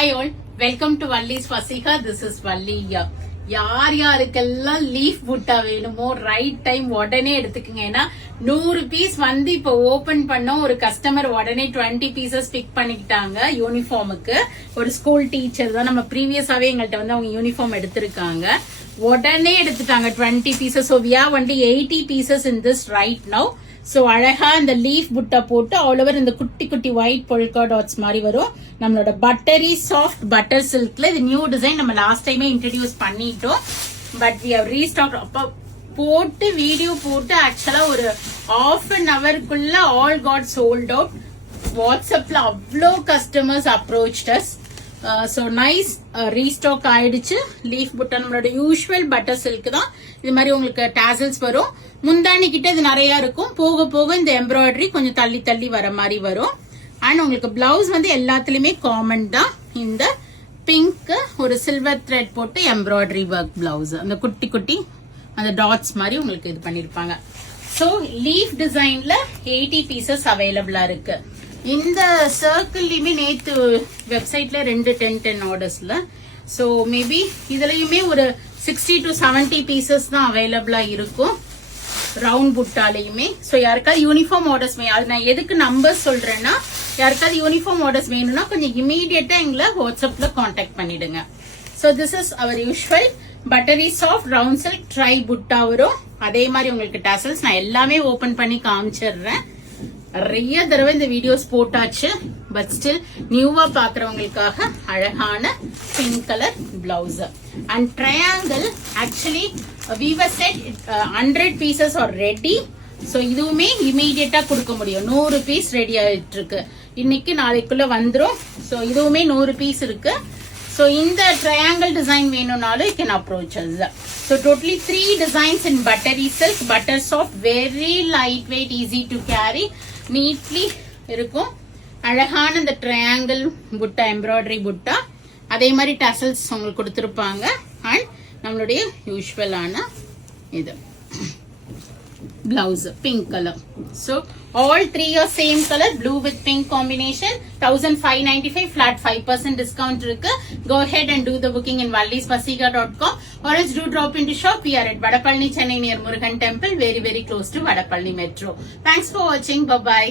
Hi all, welcome to Valli's Fasika. This is Valli. யார் யாருக்கெல்லாம் leaf புட்டா வேணுமோ ரைட் டைம் உடனே எடுத்துக்கங்க. ஏன்னா 100 பீஸ் வந்து இப்ப ஓபன் பண்ணோம். ஒரு கஸ்டமர் உடனே 20 பீசஸ் பிக் பண்ணிக்கிட்டாங்க யூனிஃபார்முக்கு. ஒரு ஸ்கூல் டீச்சர் தான், நம்ம ப்ரீவியஸாவே எங்கள்கிட்ட வந்து அவங்க யூனிஃபார்ம் எடுத்திருக்காங்க. உடனே எடுத்துட்டாங்க 20 pieces. So we have only 80 pieces in this right now. So அழகா இந்த லீஃப் புட்டா போட்டு ஆல் ஓவர் இந்த குட்டி குட்டி ஒயிட் பொல்கா டாட்ஸ் மாதிரி வரும். நம்மளோட பட்டரி சாஃப்ட் பட்டர் சில்க்ல இது நியூ டிசைன். நம்ம லாஸ்ட் டைமே இன்ட்ரடியூஸ் பண்ணிட்டோம், பட் வி ஹவ் ரீஸ்டாக். அப்ப போட்டு வீடியோ போட்டு ஆக்சுவலா ஒரு half an hourக்குள்ள ஆல் காட் சோல்ட் அவுட். வாட்ஸ்அப்ல அவ்வளோ customers approached us. So nice restock ஆயிடுச்சு. லீஃப் புட்டா நம்மளோட யூஸ்வல் பட்டர் சில்க் தான். இது மாதிரி உங்களுக்கு டாசல்ஸ் வரும். முந்தானி கிட்ட இது நிறைய இருக்கும். போக போக இந்த எம்ப்ராய்டரி கொஞ்சம் தள்ளி தள்ளி வர மாதிரி வரும். அண்ட் உங்களுக்கு பிளவுஸ் வந்து எல்லாத்துலயுமே காமன் தான். இந்த பிங்க் ஒரு சில்வர் த்ரெட் போட்டு எம்ப்ராய்டரி ஒர்க் பிளவுஸ், அந்த குட்டி குட்டி அந்த டாட்ஸ் மாதிரி உங்களுக்கு இது பண்ணிருப்பாங்க. சோ லீஃப் டிசைன்ல 80 பீசஸ் அவைலபிளா இருக்கு. இந்த சர்க்கிள்லயுமே நேத்து வெப்சைட்ல 10 ஆர்டர்ஸ்ல. சோ மேபி இதுலயுமே ஒரு 60 to 70 பீசஸ் தான் அவைலபிளா இருக்கும் ரவுண்ட் புட்டாலையுமே. சோ யாருக்காவது யூனிஃபார்ம் ஆர்டர்ஸ் வேணும், அது நான் எதுக்கு நம்பர் சொல்றேன்னா, யாருக்காவது யூனிஃபார்ம் ஆர்டர்ஸ் வேணும்னா கொஞ்சம் இமீடியட்டா எங்களை வாட்ஸ்அப்ல கான்டாக்ட் பண்ணிடுங்க. So this is our usual buttery soft round silk try புட்டா வரும். அதே மாதிரி உங்களுக்கு டாசல்ஸ் நான் எல்லாமே ஓபன் பண்ணி காமிச்சிடுறேன். நிறைய தடவை இந்த வீடியோஸ் போட்டாச்சு, பட் ஸ்டில் நியூவா பாக்குறவங்களுக்காக அழகான pink colour blouse and triangle. Actually viewer set 100 pieces are ready. So இதுவுமே இமீடியட்டா கொடுக்க முடியும். 100 பீஸ் ரெடி ஆயிட்டு இருக்கு. இன்னைக்கு நாளைக்குள்ள வந்துரும். சோ இதுவுமே 100 பீஸ் இருக்கு. சோ இந்த ட்ரையாங்கிள் டிசைன் வேணும்னாலும் you can approach us. So totally 3 designs in buttery silk, butter soft, very lightweight, easy to carry, neatly இருக்கும். அழகான இந்த ட்ரையாங்கிள் புட்டா எம்ப்ராய்டரி புட்டா, அதே மாதிரி டசல்ஸ் உங்களுக்கு கொடுத்திருப்பாங்க. அண்ட் நம்மளுடைய யூஸ்வலான இது blouse pink color. So all 3 are same color, blue with pink combination. 1595 flat 5% discount irukku. Go ahead and do the booking in vallisfasika.com or else do drop into shop. We are at Vadapalani, Chennai near Murugan Temple, very close to Vadapalani Metro. Thanks for watching. Bye bye.